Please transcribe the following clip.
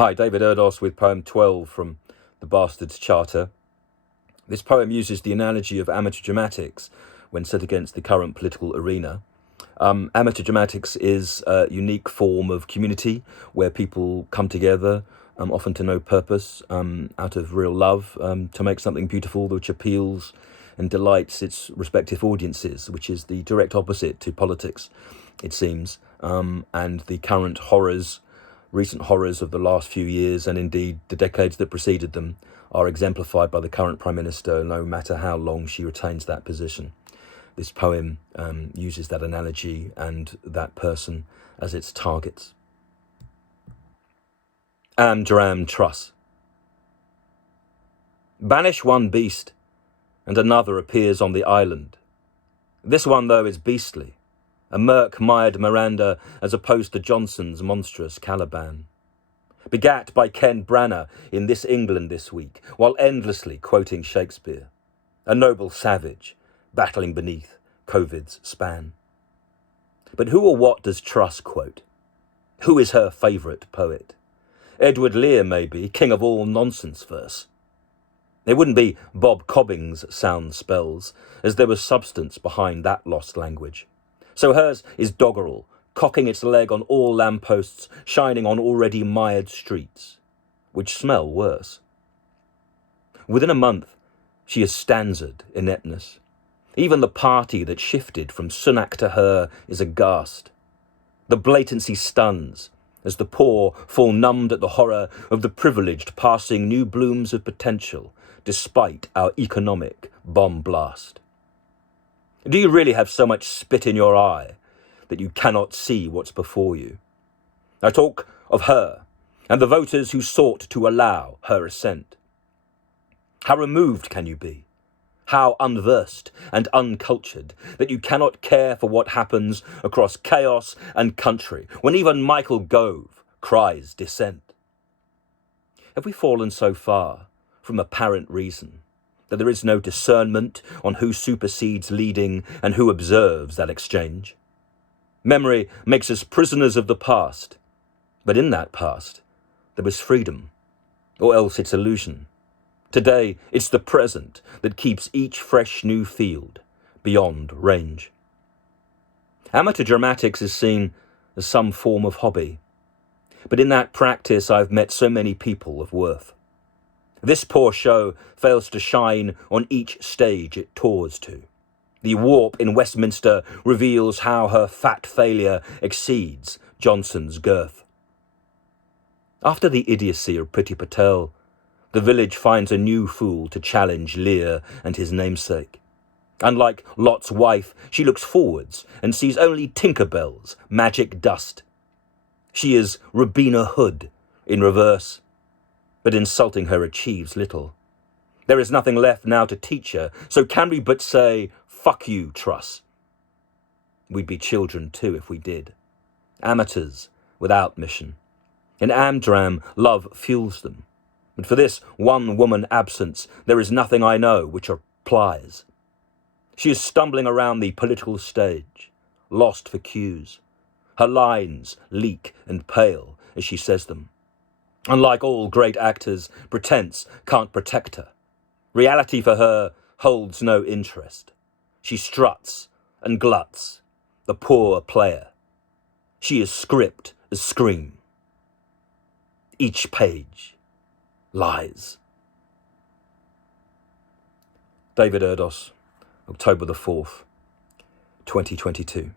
Hi, David ERDOS with poem 12 from The Bastard's Charter. This poem uses the analogy of amateur dramatics when set against the current political arena. Amateur dramatics is a unique form of community where people come together, often to no purpose, out of real love, to make something beautiful which appeals and delights its respective audiences, which is the direct opposite to politics, it seems, and the current recent horrors of the last few years, and indeed the decades that preceded them, are exemplified by the current Prime Minister, no matter how long she retains that position. This poem uses that analogy and that person as its targets. DRAM TRUSS. Banish one beast, and another appears on the island. This one, though, is beastly, a murk-mired Miranda as opposed to Johnson's monstrous Caliban. Begat by Ken Branagh in This England this week, while endlessly quoting Shakespeare. A noble savage, battling beneath COVID's span. But who or what does Truss quote? Who is her favourite poet? Edward Lear, maybe, king of all nonsense verse. It wouldn't be Bob Cobbing's sound spells, as there was substance behind that lost language. So hers is doggerel, cocking its leg on all lampposts, shining on already mired streets, which smell worse. Within a month, she has stanzaed ineptness. Even the party that shifted from Sunak to her is aghast. The blatancy stuns, as the poor fall numbed at the horror of the privileged passing new blooms of potential, despite our economic bomb blast. Do you really have so much spit in your eye that you cannot see what's before you? I talk of her and the voters who sought to allow her assent. How removed can you be? How unversed and uncultured that you cannot care for what happens across chaos and country when even Michael Gove cries dissent? Have we fallen so far from apparent reason that there is no discernment on who supersedes leading and who observes that exchange? Memory makes us prisoners of the past, but in that past there was freedom, or else it's illusion. Today it's the present that keeps each fresh new field beyond range. Amateur dramatics is seen as some form of hobby, but in that practice I've met so many people of worth. This poor show fails to shine on each stage it tours to. The warp in Westminster reveals how her fat failure exceeds Johnson's girth. After the idiocy of Priti Patel, the village finds a new fool to challenge Lear and his namesake. Unlike Lot's wife, she looks forwards and sees only Tinkerbell's magic dust. She is Robina Hood in reverse, but insulting her achieves little. There is nothing left now to teach her, so can we but say, fuck you, Truss. We'd be children too if we did. Amateurs without mission. In Amdram, love fuels them. But for this one-woman absence, there is nothing I know which applies. She is stumbling around the political stage, lost for cues. Her lines leak and pale as she says them. Unlike all great actors, pretense can't protect her. Reality for her holds no interest. She struts and gluts, the poor player. She is script as scream. Each page lies. David ERDOS, October the 4th, 2022.